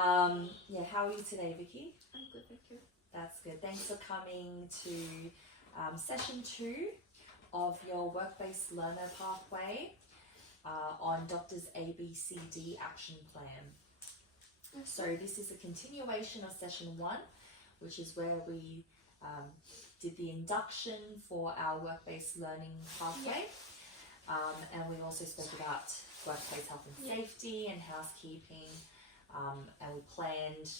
Yeah, how are you today, Vicky? I'm good, thank you. That's good. Thanks for coming to session 2 of your work-based learner pathway on Doctor's ABCD action plan. So this is a continuation of session 1, which is where we did the induction for our work-based learning pathway. And we also spoke about workplace health and safety and housekeeping. And we planned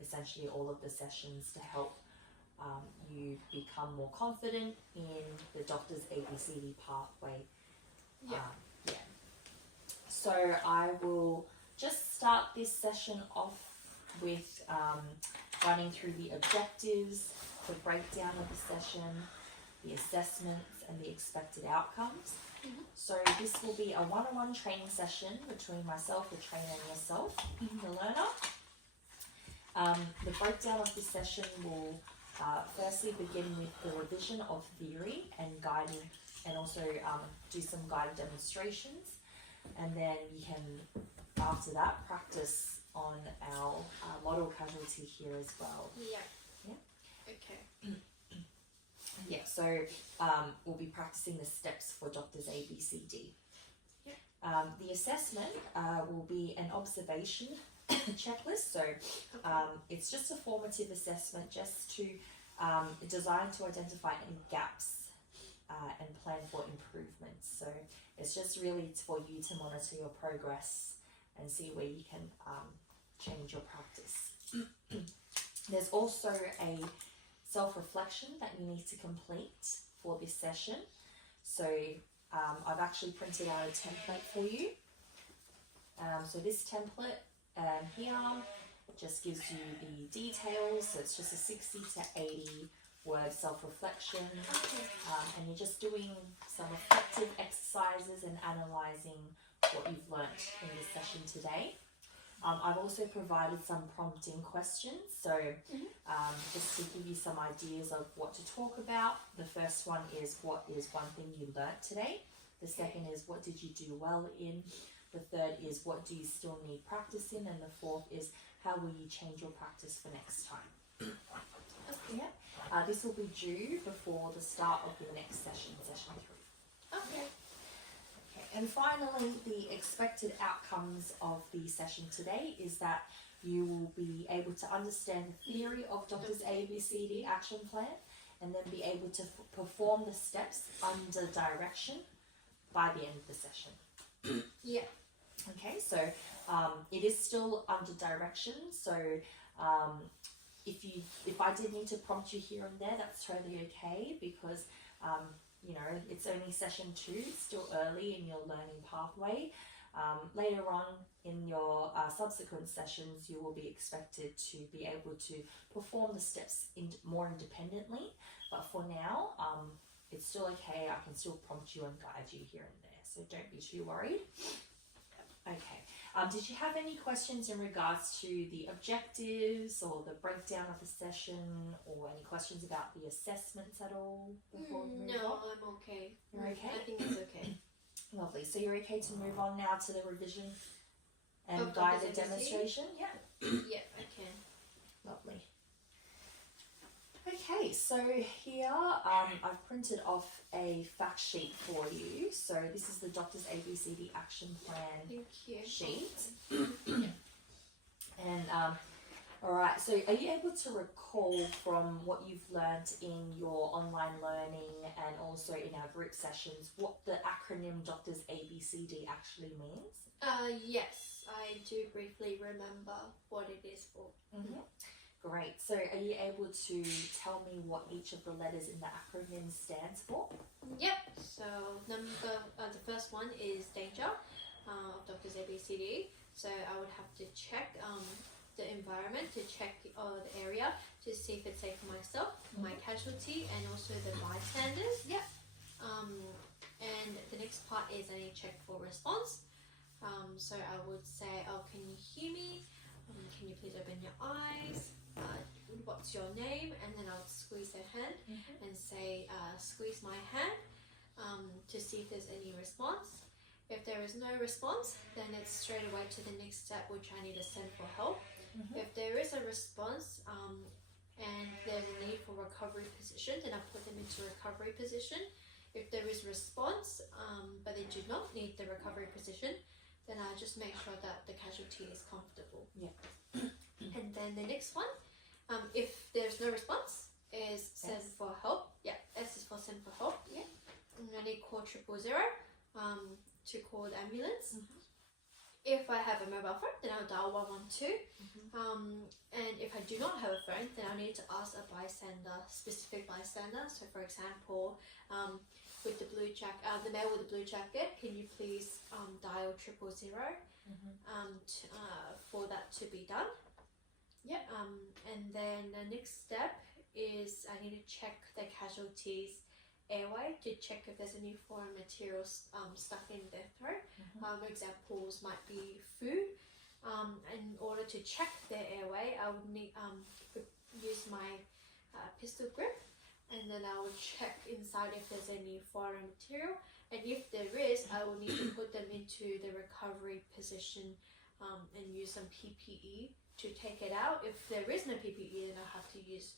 essentially all of the sessions to help you become more confident in the Doctor's ABCD pathway. So I will just start this session off with running through the objectives, the breakdown of the session, the assessments, and the expected outcomes. So this will be a one-on-one training session between myself, the trainer, and yourself, the learner. The breakdown of this session will firstly begin with the revision of theory and guiding, and also do some guided demonstrations. And then you can, after that, practice on our model casualty here as well. Okay. Yeah, so we'll be practicing the steps for Doctor's ABCD. The assessment will be an observation checklist. So it's just a formative assessment, just to designed to identify any gaps and plan for improvements. So it's just really for you to monitor your progress and see where you can change your practice. There's also a self-reflection that you need to complete for this session. So I've actually printed out a template for you. So this template here just gives you the details. So it's just a 60 to 80 word self-reflection, and you're just doing some reflective exercises and analysing what you've learnt in this session today. I've also provided some prompting questions, so just to give you some ideas of what to talk about. The first one is, what is one thing you learnt today? The second is, what did you do well in? The third is, what do you still need practice in? And the fourth is, how will you change your practice for next time? This will be due before the start of your next session, session 3. Okay. And finally, the expected outcomes of the session today is that you will be able to understand the theory of Doctor's ABCD action plan, and then be able to perform the steps under direction by the end of the session. Okay, so it is still under direction. So if I did need to prompt you here and there, that's totally okay, because you know, it's only session 2, it's still early in your learning pathway. Later on in your subsequent sessions, you will be expected to be able to perform the steps more independently. But for now, it's still okay. I can still prompt you and guide you here and there, so don't be too worried. Okay. Did you have any questions in regards to the objectives or the breakdown of the session, or any questions about the assessments at all before we move on? No, I'm okay. You're okay? I think it's okay. Lovely. So you're okay to move on now to the revision and Of guided Doctor's demonstration? Yeah. Yeah, I can. Lovely. Okay, so here I've printed off a fact sheet for you. So this is the Doctor's ABCD action plan Thank you. sheet. And alright, so are you able to recall from what you've learnt in your online learning and also in our group sessions what the acronym Doctor's ABCD actually means? Yes, I do briefly remember what it is for. Great. So are you able to tell me what each of the letters in the acronym stands for? Yep. So the first one is danger of Doctor's ABCD. So I would have to check the environment, to check the area to see if it's safe for myself, my casualty, and also the bystanders. And the next part is I need to check for response. So I would say, oh, can you hear me? Can you please open your eyes? What's your name? And then I'll squeeze their hand and say, squeeze my hand, to see if there's any response. If there is no response, then it's straight away to the next step, which I need to send for help. If there is a response and there's a need for recovery position, then I put them into recovery position. If there is response, but they do not need the recovery position, then I just make sure that the casualty is comfortable. Yeah. And then the next one, if there's no response, is send for help. Yeah, S is for send for help. Yeah. And I need call 000 to call the ambulance. If I have a mobile phone, then I'll dial 112. And if I do not have a phone, then I need to ask a bystander, specific bystander. So, for example, with the the male with the blue jacket, can you please dial 000 for that to be done? Yeah. And then the next step is I need to check the casualty's airway to check if there's any foreign materials stuck in their throat. Examples might be food. In order to check their airway, I would need use my pistol grip, and then I will check inside if there's any foreign material. And if there is, I will need to put them into the recovery position and use some PPE to take it out. If there is no PPE, then I'll have to use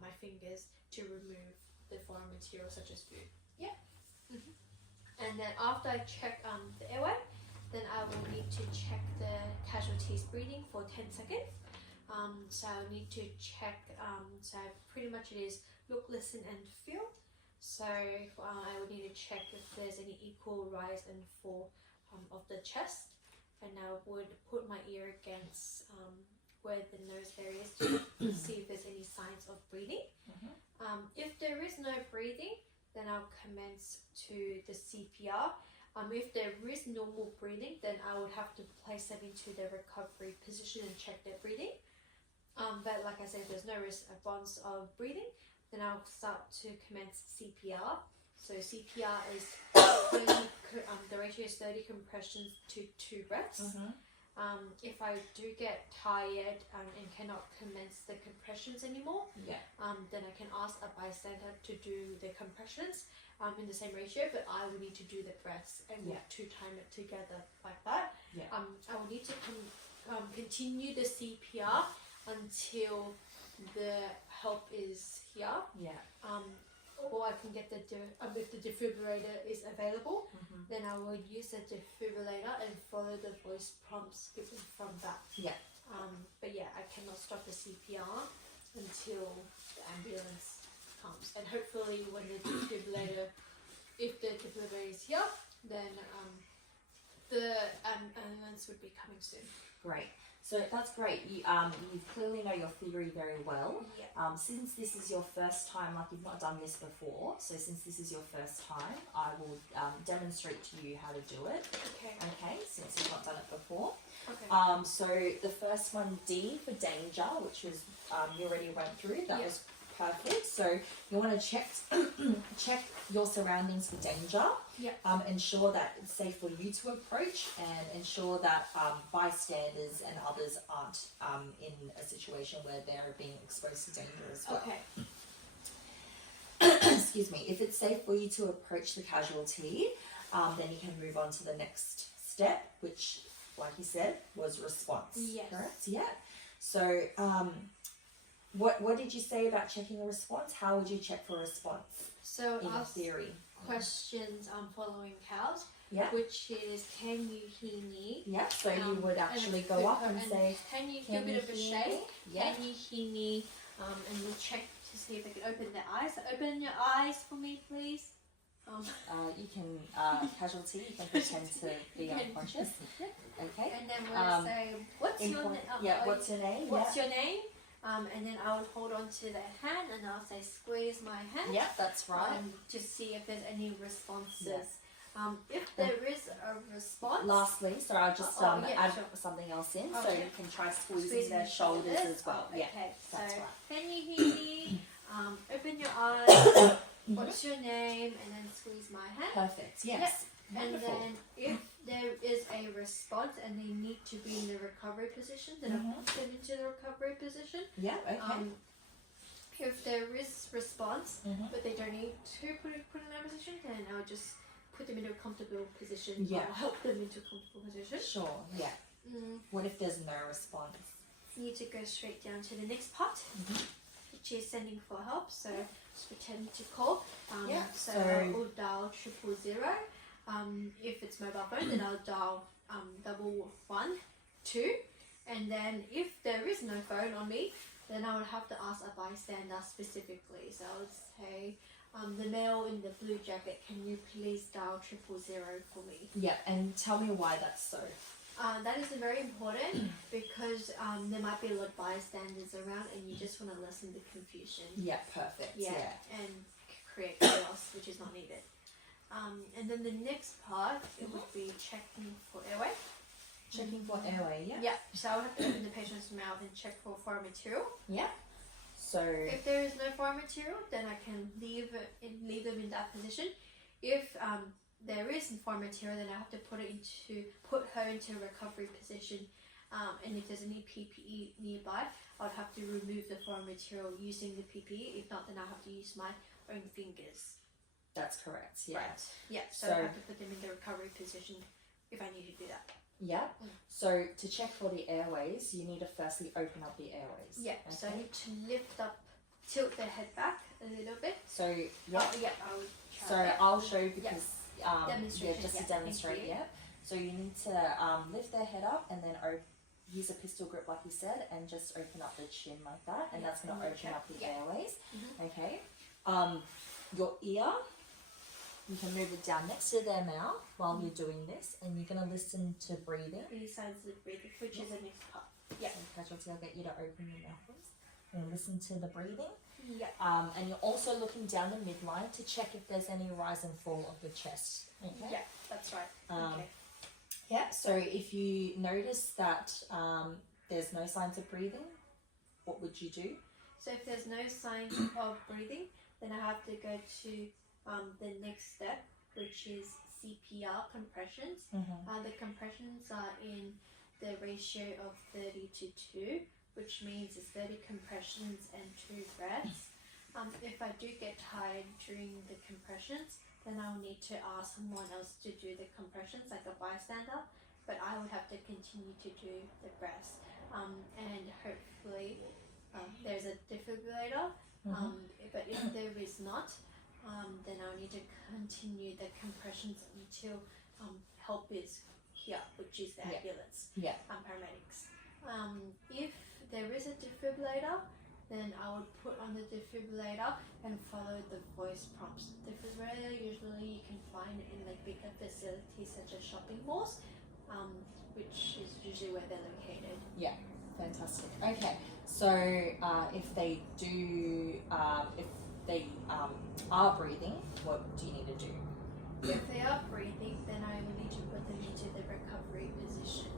my fingers to remove the foreign material such as food. Yeah. And then after I check the airway, then I will need to check the casualty's breathing for 10 seconds. So I'll need to check, so pretty much it is look, listen and feel. So I would need to check if there's any equal rise and fall of the chest, and I would put my ear against where the nose area is to see if there's any signs of breathing. If there is no breathing, then I'll commence to the CPR. If there is normal breathing, then I would have to place them into the recovery position and check their breathing. But like I said, if there's no response of breathing, then I'll start to commence CPR. So CPR is 30, the ratio is 30 compressions to 2 breaths. If I do get tired and cannot commence the compressions anymore, then I can ask a bystander to do the compressions in the same ratio, but I will need to do the breaths and to time it together like that. I will need to continue the CPR until the help is here. Or I can get if the defibrillator is available, then I will use the defibrillator and follow the voice prompts given from that. But yeah, I cannot stop the CPR until the ambulance comes. And hopefully when the defibrillator, if the defibrillator is here, then the ambulance would be coming soon. Great. So that's great. You clearly know your theory very well. Since this is your first time, like you've not done this before, so since this is your first time, I will demonstrate to you how to do it. Okay, since you've not done it before. So the first one, D for danger, which was you already went through. That was perfect. So you want to check your surroundings for danger. Ensure that it's safe for you to approach, and ensure that bystanders and others aren't in a situation where they're being exposed to danger as well. Excuse me. If it's safe for you to approach the casualty, then you can move on to the next step, which, like you said, was response. Correct? So what did you say about checking a response? How would you check for a response? So in theory, questions following cows, which is, can you hear me? So you would actually go up and say, can you give a bit of a shake? Can you hear me? And we'll check to see if they can open their eyes. Open your eyes for me, please. You can casualty. You can pretend to be unconscious. Okay. And then we'll say, what's your name? What's your name? What's your name? And then I would hold on to their hand and I'll say, squeeze my hand. That's right. To see if there's any responses. If there is a response. Lastly, so I'll just add something else in. So you can try squeezing their shoulders as well. Okay, that's so right. can you hear me? Open your eyes. What's your name? And then squeeze my hand. Perfect. Yes. And then if there is a response and they need to be in the recovery position, then I'll put them into the recovery position. If there is response, but they don't need to put in that position, then I'll just put them into a comfortable position. Yeah. Or help them into a comfortable position. Sure, yeah. What if there's no response? You need to go straight down to the next part, Mm-hmm. which is sending for help. So just pretend to call. So so I'll dial 000. If it's mobile phone, then I'll dial 112. And then if there is no phone on me, then I would have to ask a bystander specifically. So I would say, the male in the blue jacket, can you please dial 000 for me? yeah, and tell me why that's so. That is very important because there might be a lot of bystanders around and you just want to lessen the confusion. Yeah, perfect. Yeah. And create chaos, which is not needed. And then the next part, it would be checking for airway. Checking for airway, yeah. Yeah, so I would have to open the patient's mouth and check for foreign material. Yeah. So If there is no foreign material, then I can leave them in that position. If there is foreign material, then I have to put her into a recovery position. And if there's any PPE nearby, I would have to remove the foreign material using the PPE. If not, then I have to use my own fingers. that's correct, yeah. Right. Yeah, so So- I have to put them in the recovery position if I need to do that. Yeah. So to check for the airways, you need to firstly open up the airways. Yeah, so I need to tilt the head back a little bit. So I would try So that. I'll show you because Demonstration, just to yeah, demonstrate, thank you. yeah. So you need to lift their head up and then use a pistol grip like you said, and just open up the chin like that, and Yeah, that's going to and open check, up the yeah. airways. Mhm. Okay. Your ear, you can move it down next to their mouth while you're doing this, and you're going to listen to breathing. Besides the breathing, which is the next part. Yeah. So Casualty, I'll get you to open your mouth, please, and listen to the breathing. Yeah. And you're also looking down the midline to check if there's any rise and fall of the chest. Okay. Yeah, that's right. Okay. Yeah, so if you notice that there's no signs of breathing, what would you do? So if there's no signs of breathing, then I have to go to the next step, which is CPR compressions. The compressions are in the ratio of 30 to 2, which means it's 30 compressions and 2 breaths. If I do get tired during the compressions, then I'll need to ask someone else to do the compressions, like a bystander, but I would have to continue to do the breaths. And hopefully there's a defibrillator, but if there is not, then I'll need to continue the compressions until help is here, which is the Yeah. ambulance, Yeah. paramedics. If there is a defibrillator, then I would put on the defibrillator and follow the voice prompts. Defibrillator usually you can find in like bigger facilities such as shopping malls, which is usually where they're located. Fantastic. Okay, so if they do, if they are breathing, what do you need to do? If they are breathing, then I will need to put them into the recovery position.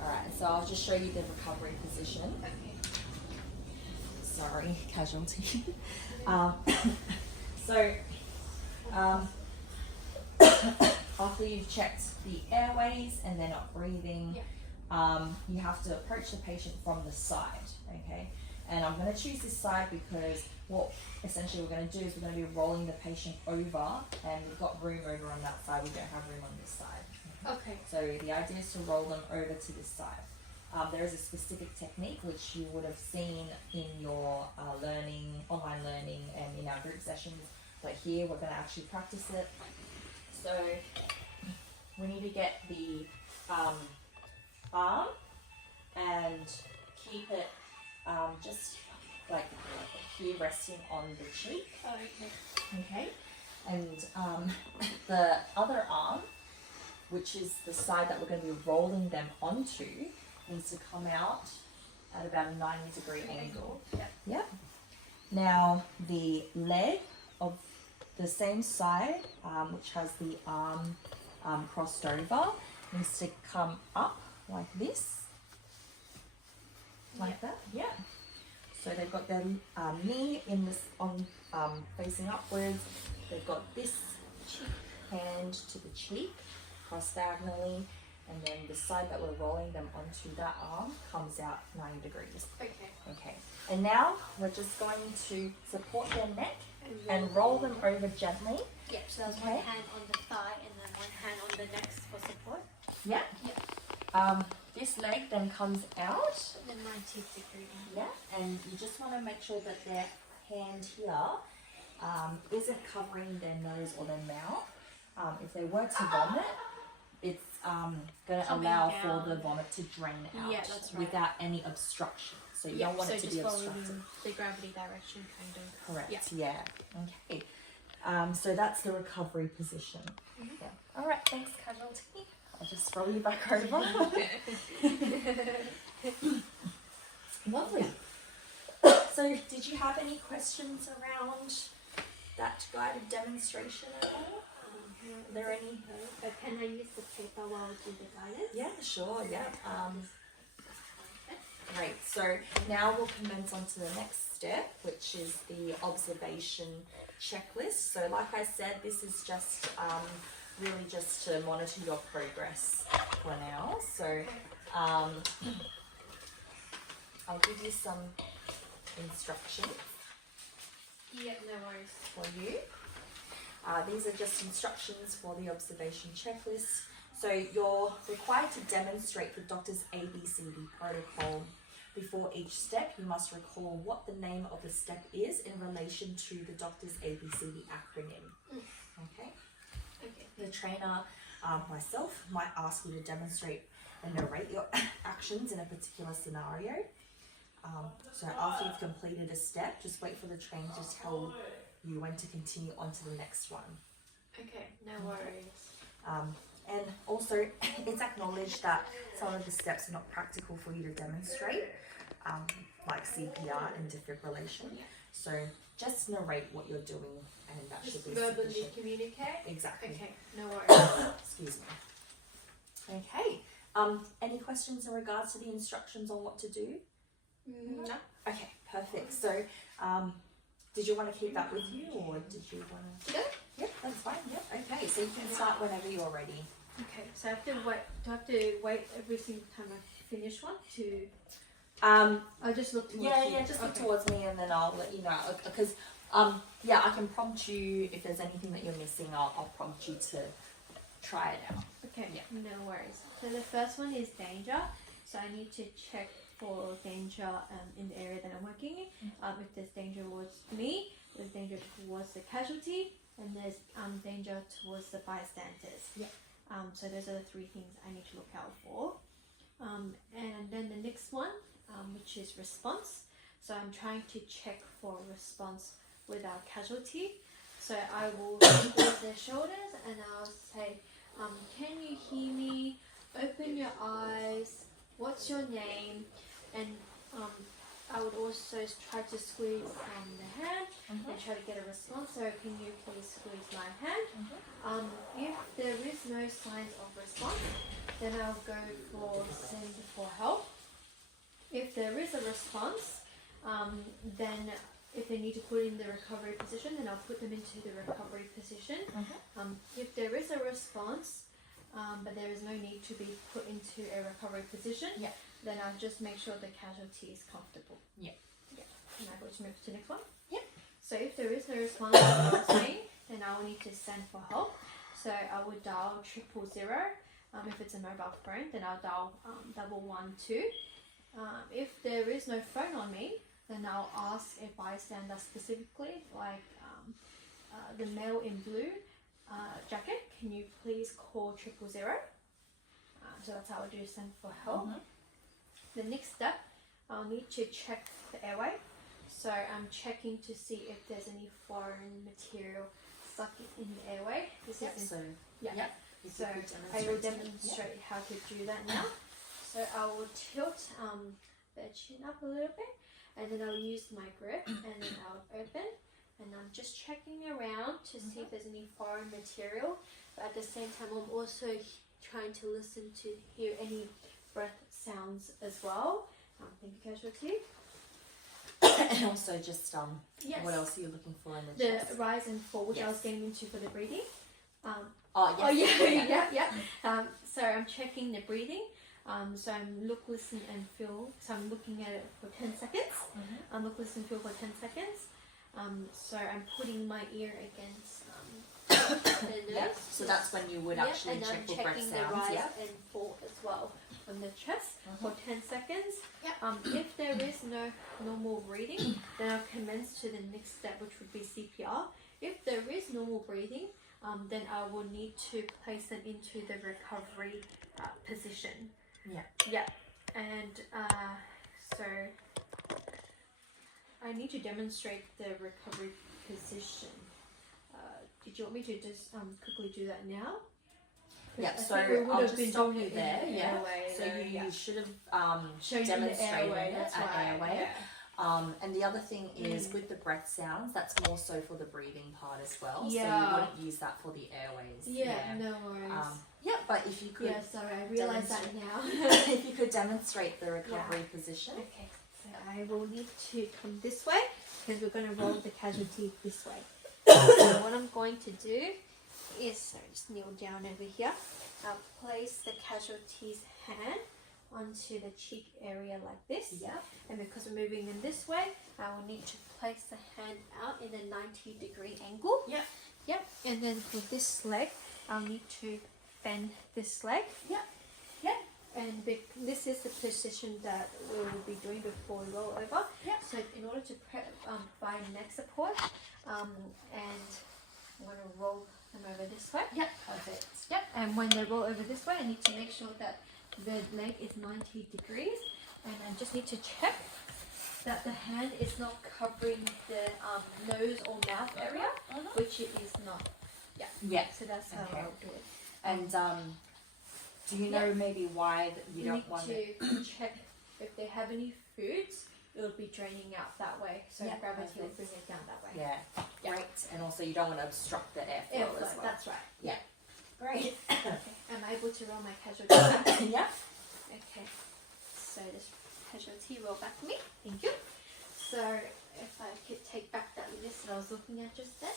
Alright, so I'll just show you the recovery position. Okay. Sorry, casualty. So, after you've checked the airways and they're not breathing, you have to approach the patient from the side, okay? And I'm going to choose this side because what essentially we're going to do is we're going to be rolling the patient over, and we've got room over on that side, we don't have room on this side. Okay. So the idea is to roll them over to this side. There is a specific technique which you would have seen in your online learning and in our group sessions, but here we're going to actually practice it. So we need to get the arm and keep it just like here resting on the cheek. Oh, okay. Okay, and the other arm, which is the side that we're going to be rolling them onto, needs to come out at about a 90-degree angle. Yeah. Yep. Now the leg of the same side, which has the arm crossed over, needs to come up like this, like that. Yeah. So they've got their knee in this facing upwards. They've got this cheek hand to the cheek, cross diagonally, and then the side that we're rolling them onto that arm comes out 90 degrees. Okay. Okay, and now we're just going to support their neck and roll them over gently. Yep, so that's Okay. one hand on the thigh and then one hand on the neck for support. Yeah. Yep. This leg then comes out. The 90 degree. Yeah, and you just want to make sure that their hand here isn't covering their nose or their mouth. If they were to vomit, it's going to Coming allow down. for the vomit to drain out Yeah, that's right. without any obstruction. So you don't want so it to just be following obstructed. the gravity direction kind of. Correct. Yeah. Yeah. Okay. So that's the recovery position. Mhm. Yeah. All right. Thanks, Casualty. I'll just roll you back over. Lovely. So, did you have any questions around that guided demonstration at all? Are there any? Can I use the paper while I do the guidance? Yeah, sure. Yeah. Great. So now we'll commence on to the next step, which is the observation checklist. So, like I said, this is just really just to monitor your progress for now. So, I'll give you some instructions Yeah, no worries. for you. These are just instructions for the observation checklist. So you're required to demonstrate the doctor's ABCD protocol. Before each step, you must recall what the name of the step is in relation to the doctor's ABCD acronym. Okay. Okay. The trainer, myself, might ask you to demonstrate and narrate your actions in a particular scenario. So after you've completed a step, just wait for the trainer to tell you when to continue on to the next one. Okay, no worries. And also, it's acknowledged that some of the steps are not practical for you to demonstrate, like CPR and defibrillation. So just narrate what you're doing, and that Just should be verbally sufficient. communicate? Exactly. Okay, no worries. Excuse me. Okay. Any questions in regards to the instructions on what to do? No. Okay, perfect. So, did you want to keep that with you, or did you want to? Go. Yep, that's fine. Yep. Okay, so you can start whenever you're ready. Okay, so I have to wait. Do I have to wait every single time I finish one to? I'll just look towards you. Yeah, just look Okay. towards me, and then I'll let you know. Because, yeah, I can prompt you if there's anything that you're missing. I'll prompt you to try it out. Okay, Yeah. no worries. So the first one is danger. So I need to check for danger in the area that I'm working in. If there's danger towards me, there's danger towards the casualty, and there's danger towards the bystanders. Yeah. So those are the three things I need to look out for. And then the next one, which is response. So I'm trying to check for response with our casualty. So I will squeeze their shoulders and I'll say, can you hear me? Open your eyes. What's your name? And I would also try to squeeze the hand and try to get a response. So can you please squeeze my hand? If there is no signs of response, then I'll go for send for help. If there is a response, then if they need to put in the recovery position, then I'll put them into the recovery position. If there is a response, but there is no need to be put into a recovery position, then I'll just make sure the casualty is comfortable. And I go to move to the next one. So if there is no response, like I was saying, then I will need to send for help. So I would dial 000. If it's a mobile phone, then I'll dial 112. If there is no phone on me, then I'll ask a bystander specifically, like the male in blue jacket, can you please call 000? So that's how I do send for help. The next step, I'll need to check the airway. So I'm checking to see if there's any foreign material stuck in the airway. This is So, so I will demonstrate how to do that now. So I will tilt the chin up a little bit, and then I'll use my grip, and then I'll open, and I'm just checking around to see if there's any foreign material. But at the same time, I'm also trying to listen to hear any breath sounds as well. Thank you, Casualty. and also just Yes. what else are you looking for in the The chest? rise and fall, which I was Yes. getting into for the breathing. Oh yeah. So I'm checking the breathing. So I'm look, listen, and feel. So I'm looking at it for 10 seconds. Look, listen, feel for 10 seconds. So I'm putting my ear against the nose. Yep. So that's when you would actually and check I'm for breath checking sounds. the rise Yep. and fall as well from the chest for 10 seconds. Yep. If there is no normal breathing, then I'll commence to the next step, which would be CPR. If there is normal breathing, then I will need to place them into the recovery position. Yeah. And so I need to demonstrate the recovery position. Did you want me to just quickly do that now? Yeah, I so think we would I'll have just been stop doing you it in there. the Yeah. airway, So you should have shown you in the demonstrated airway, it that's at right. airway. Yeah. And the other thing is with the breath sounds, that's more so for the breathing part as well. Yeah. So you wouldn't use that for the airways. Yeah, no worries. Yeah, but if you could, Yeah, sorry, I realise that now. if you could demonstrate the recovery position. Okay, so I will need to come this way because we're going to roll the casualty this way. So what I'm going to do is, so just kneel down over here. I'll place the casualty's hand onto the cheek area like this. Yeah. And because we're moving in this way, I will need to place the hand out in a 90-degree angle. Yeah. Yep. And then for this leg, I'll need to bend this leg. Yeah. Yeah. And this is the position that we will be doing before we roll over. Yeah. So in order to provide neck support, and I'm going to roll them over this way. Yeah. Perfect. Yep. And when they roll over this way, I need to make sure that the leg is 90 degrees, and I just need to check that the hand is not covering the nose or mouth area, which it is not. Yeah. Yeah. So that's how I'll do it. And do you know maybe why you don't need want to it? check if they have any foods. It will be draining out that way, so Yeah, gravity will perfect. bring it down that way. Yeah. Yeah. Great. And also you don't want to obstruct the airflow as well. That's right. Yeah. Great. Okay. Am I able to roll my casualty back? Yeah. Okay. So this casualty roll back to me. Thank you. So if I could take back that list that I was looking at just then.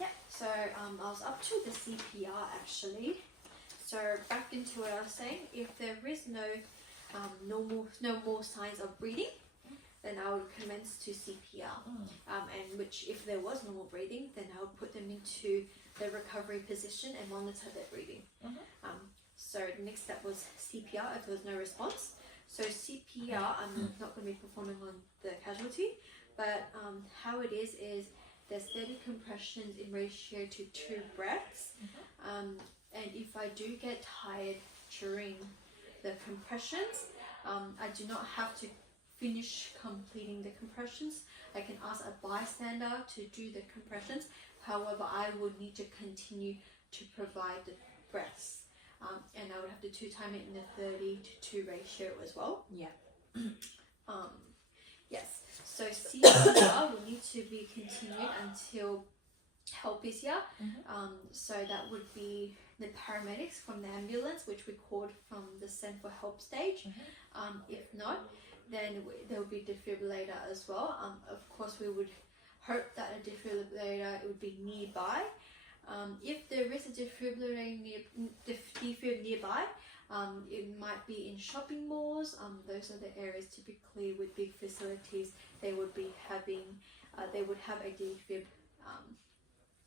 Yeah. So I was up to the CPR actually. So back into what I was saying. If there is no more signs of breathing, then I would commence to CPR. And which, if there was normal breathing, then I would put them into the recovery position and monitor their breathing. So the next step was CPR if there was no response. So CPR, I'm not going to be performing on the casualty, but how it is there's 30 compressions in ratio to 2 breaths. And if I do get tired during the compressions, I do not have to finish completing the compressions. I can ask a bystander to do the compressions. However, I would need to continue to provide the breaths. And I would have to time it in the 30 to 2 ratio as well. Yeah. Yes. So CPR will need to be continued until help is here. So that would be the paramedics from the ambulance, which we called from the send for help stage. If not, then there will be defibrillator as well. Of course, we would hope that a defibrillator would be nearby. If there is a defibrillator nearby, it might be in shopping malls. Those are the areas typically with big facilities. They would be having, they would have a defib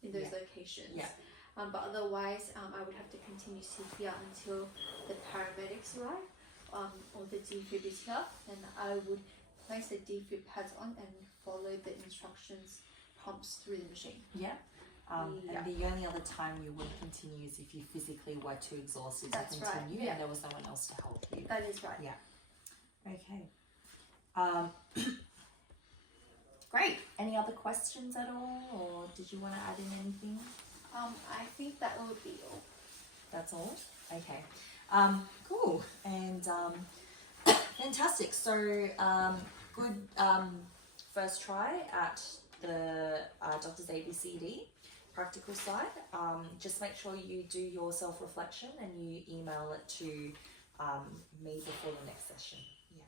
in those locations. Yeah. But otherwise, I would have to continue CPR until the paramedics arrive, or the defib is here, and I would place the defib pads on and follow the instructions prompts through the machine. Yeah. And the only other time you would continue is if you physically were too exhausted to continue and there was no one else to help you. That is right. Yeah. Okay. Great. Any other questions at all, or did you want to add in anything? I think that would be all. That's all? Okay. Cool. And fantastic. So good first try at the Doctor's ABCD practical side. Just make sure you do your self-reflection and you email it to me before the next session.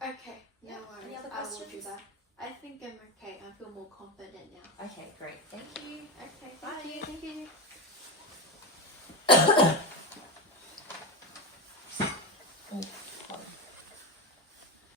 Yeah. Okay, no worries. Any other I will questions? do that. I think I'm okay. I feel more confident now. Okay, great. Thank you. Okay, Bye. thank you.